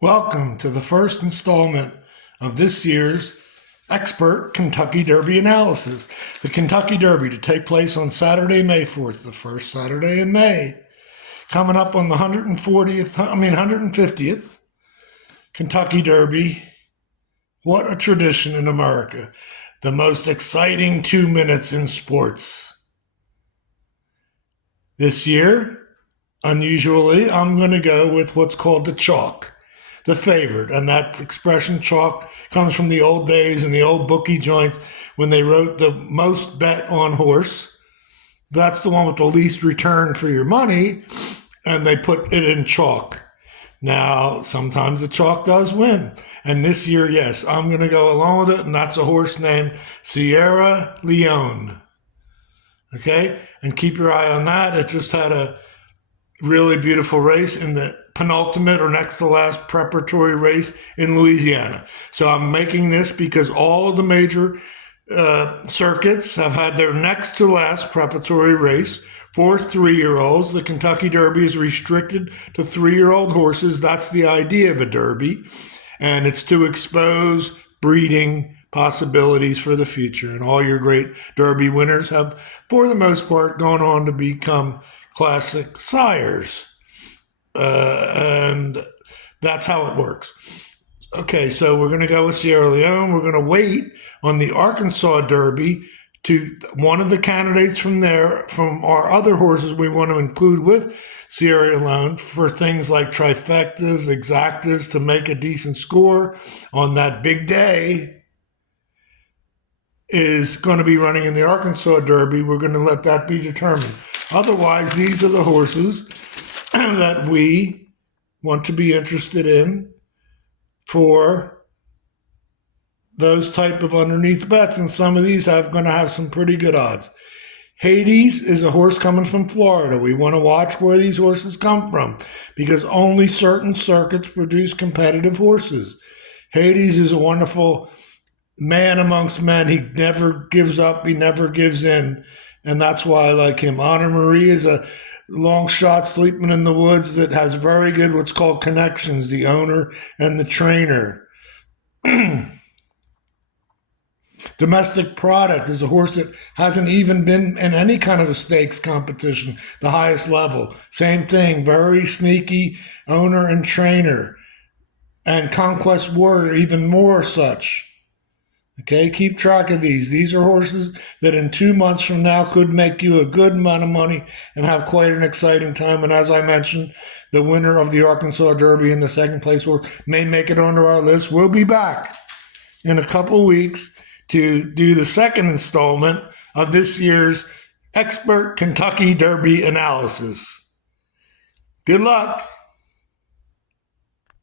Welcome to the first installment of this year's expert Kentucky Derby analysis. The Kentucky Derby to take place on Saturday, May 4th, the first Saturday in May. Coming up on the 150th Kentucky Derby. What a tradition in America. The most exciting 2 minutes in sports. This year, unusually, I'm going to go with what's called the chalk. The favorite, and that expression chalk comes from the old days and the old bookie joints when they wrote the most bet on horse. That's the one with the least return for your money, and they put it in chalk. Now, sometimes the chalk does win, and this year, yes, I'm going to go along with it, and that's a horse named Sierra Leone. Okay, and keep your eye on that. It just had a really beautiful race in the penultimate or next to last preparatory race in Louisiana. So I'm making this because all of the major circuits have had their next to last preparatory race for 3-year-olds. The Kentucky Derby is restricted to 3-year-old horses. That's the idea of a derby. And it's to expose breeding possibilities for the future. And all your great Derby winners have, for the most part, gone on to become classic sires. And that's how it works. Okay, so we're going to go with Sierra Leone. We're going to wait on the Arkansas Derby to one of the candidates from there, from our other horses we want to include with Sierra Leone for things like trifectas, exactas, to make a decent score on that big day, is going to be running in the Arkansas Derby. We're going to let that be determined. Otherwise, these are the horses that we want to be interested in for those type of underneath bets, and some of these are going to have some pretty good odds. Hades is a horse coming from Florida. We want to watch where these horses come from because only certain circuits produce competitive horses. Hades is a wonderful man amongst men. He never gives up. He never gives in. And that's why I like him. Honor Marie is a long shot sleeping in the woods that has very good what's called connections, the owner and the trainer. Domestic Product is a horse that hasn't even been in any kind of a stakes competition, the highest level. Same thing, very sneaky owner and trainer. And Conquest Warrior, even more such. Okay, keep track of these. These are horses that in 2 months from now could make you a good amount of money and have quite an exciting time. And as I mentioned, the winner of the Arkansas Derby in the second place horse may make it onto our list. We'll be back in a couple weeks to do the second installment of this year's expert Kentucky Derby analysis. Good luck.